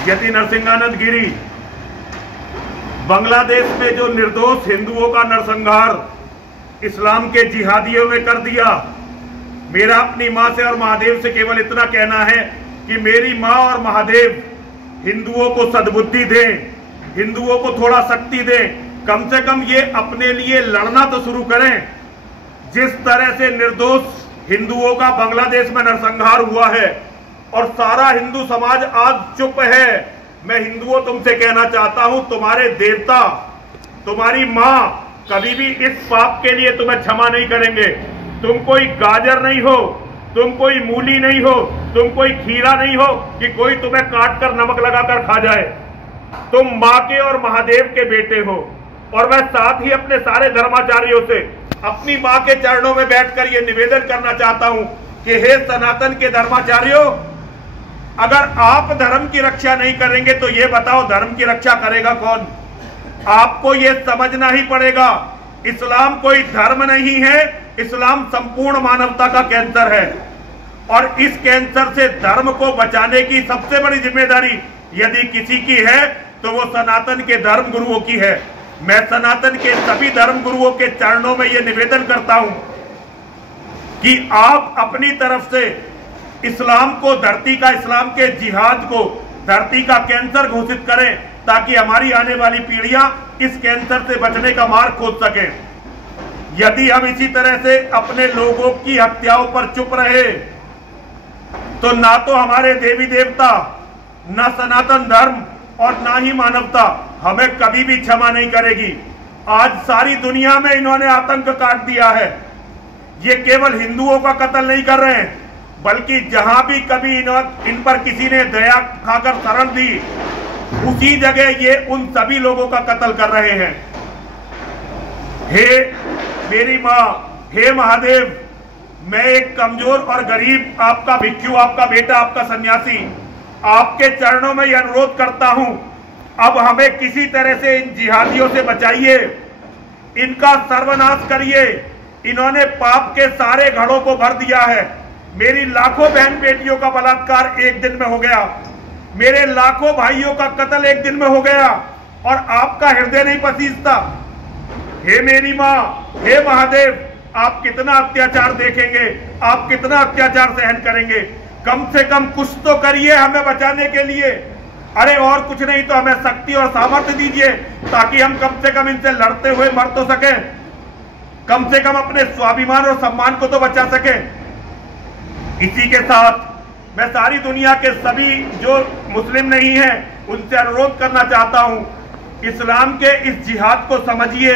यति नरसिंहानंद गिरी, बांग्लादेश में जो निर्दोष हिंदुओं का नरसंहार इस्लाम के जिहादियों ने कर दिया, मेरा अपनी मां से और महादेव से केवल इतना कहना है कि मेरी मां और महादेव हिंदुओं को सद्बुद्धि दें, हिंदुओं को थोड़ा शक्ति दें, कम से कम ये अपने लिए लड़ना तो शुरू करें। जिस तरह से निर्दोष हिंदुओं का बांग्लादेश में नरसंहार हुआ है और सारा हिंदू समाज आज चुप है, मैं हिंदुओं तुमसे कहना चाहता हूं, तुम्हारे देवता, तुम्हारी मां कभी भी इस पाप के लिए तुम्हें क्षमा नहीं करेंगे। तुम कोई गाजर नहीं हो, तुम कोई मूली नहीं हो, तुम कोई खीरा नहीं हो कि कोई तुम्हें काट कर नमक लगाकर खा जाए। तुम मां के और महादेव के बेटे हो। और मैं साथ ही अपने सारे धर्माचार्यों से अपनी मां के चरणों में बैठकर यह निवेदन करना चाहता हूं कि हे सनातन के धर्माचार्यों, अगर आप धर्म की रक्षा नहीं करेंगे तो ये बताओ धर्म की रक्षा करेगा कौन? आपको ये समझना ही पड़ेगा, इस्लाम कोई धर्म नहीं है, इस्लाम संपूर्ण मानवता का कैंसर है। और इस कैंसर से धर्म को बचाने की सबसे बड़ी जिम्मेदारी यदि किसी की है तो वो सनातन के धर्म गुरुओं की है। मैं सनातन के सभी धर्म गुरुओं के चरणों में यह निवेदन करता हूं कि आप अपनी तरफ से इस्लाम को धरती का, इस्लाम के जिहाद को धरती का कैंसर घोषित करें, ताकि हमारी आने वाली पीढ़ियां इस कैंसर से बचने का मार्ग खोज सकें। यदि हम इसी तरह से अपने लोगों की हत्याओं पर चुप रहे तो ना तो हमारे देवी देवता, ना सनातन धर्म और ना ही मानवता हमें कभी भी क्षमा नहीं करेगी। आज सारी दुनिया में इन्होंने आतंक काट दिया है। ये केवल हिंदुओं का कत्ल नहीं कर रहे हैं, बल्कि जहां भी कभी इन पर किसी ने दया खाकर शरण दी, उसी जगह ये उन सभी लोगों का कत्ल कर रहे हैं। हे मेरी मां, हे महादेव, मैं एक कमजोर और गरीब आपका भिक्षु, आपका बेटा, आपका सन्यासी, आपके चरणों में यह अनुरोध करता हूं, अब हमें किसी तरह से इन जिहादियों से बचाइए, इनका सर्वनाश करिए। इन्होंने पाप के सारे घड़ों को भर दिया है। मेरी लाखों बहन बेटियों का बलात्कार एक दिन में हो गया, मेरे लाखों भाइयों का कत्ल एक दिन में हो गया, और आपका हृदय नहीं पसीजता। हे मेरी मां, हे महादेव, आप कितना अत्याचार देखेंगे, आप कितना अत्याचार सहन करेंगे? कम से कम कुछ तो करिए हमें बचाने के लिए। अरे और कुछ नहीं तो हमें शक्ति और सामर्थ्य दीजिए, ताकि हम कम से कम इनसे लड़ते हुए मर तो सके, कम से कम अपने स्वाभिमान और सम्मान को तो बचा सके। इसी के साथ मैं सारी दुनिया के सभी जो मुस्लिम नहीं हैं उनसे अनुरोध करना चाहता हूं, इस्लाम के इस जिहाद को समझिए,